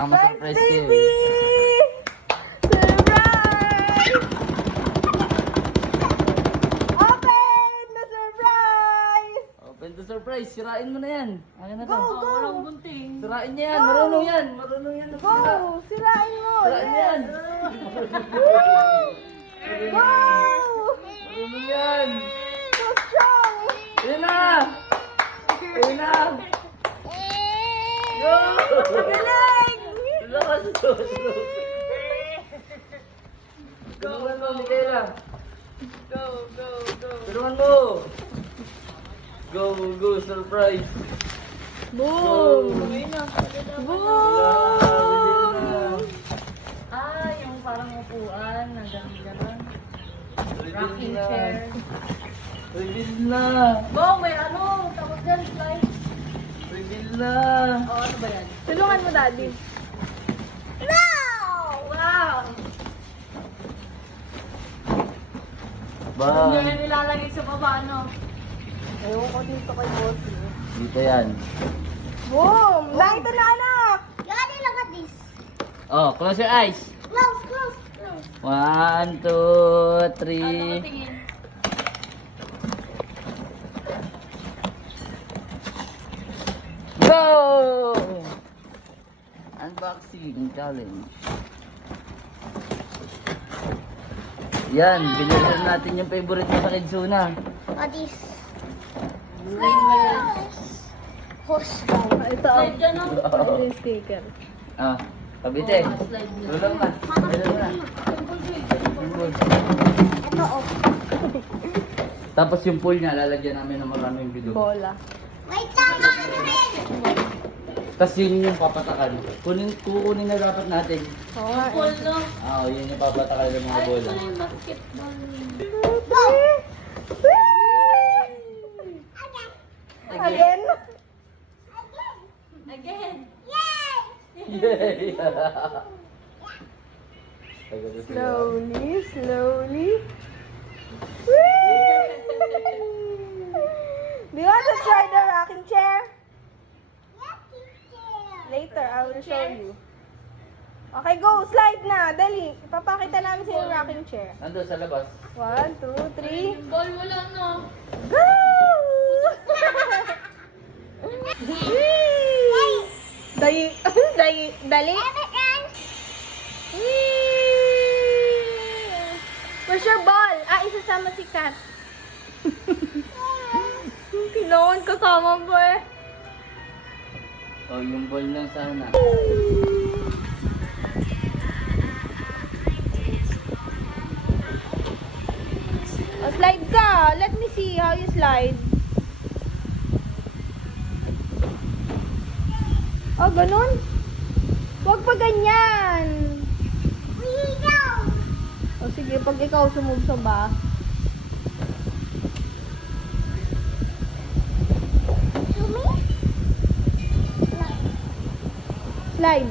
Surprise baby! Surprise! Open the surprise! Open the surprise. Sirain mo na yan. Akin na to. Go, go! Walang bunting. Sirain niya yan. Go! Marunong yan. Marunong yan. Go! Sirain mo! Sirain niya yan. Go! Marunong yan. So strong! Ayun na. Ayun na. Go! Galing! Lakas ito. Tulungan mo, Michaela. Go, go, go. Tulungan mo. Go, go, surprise. Boom! Ayun na. Boom! Ah, yung parang upuan. Nagano-ganon. Rocking na. chair. Reveal na. Bong, may ano. Tawag dyan, slide. Reveal na. Oh, ano ba yan? Tulungan mo, Daddy. Wow! Bang. Yung yung nilalagay sa baba, ano? Ayaw ko dito kay boss. Dito yan. Boom! Nakita na, anak! Oh, close your eyes. Close, close, close. 1, 2, Ano 3. tingin? Go! Unboxing challenge. Yan, binilhan natin yung favorite mo sa Redzona. Ito, Slide dyan, no? ito yung sticker. Ah, kabite. Oh, slide na. Tulong na. Tulong na. Tapos yung pool niya, lalagyan namin ng maraming bidyo. Bola. Tapos yun yung papatakan. Kukunin na dapat natin. Oo nga, Full, no? Ah, yun yung papatakan ng mga Ay, bola. ito na yung basketball. Again? Again. Yay! Slowly, slowly. Do you want to try the rocking chair? Later, I will show you. Okay, go. Slide na. Dali. Ipapakita namin sa yung rocking chair. Nandun sa labas. 1, 2, 3. Yung ball mo lang, no? Go! Dali. Dali. Where's your ball? Ah, isasama si Kat. Kailangan kasama mo eh. Oh, yung ball lang sana. Oh, slide ka. Let me see how you slide. Oh, ganun? Huwag pa ganyan. O sige, pag ikaw sumubso ba? Slide.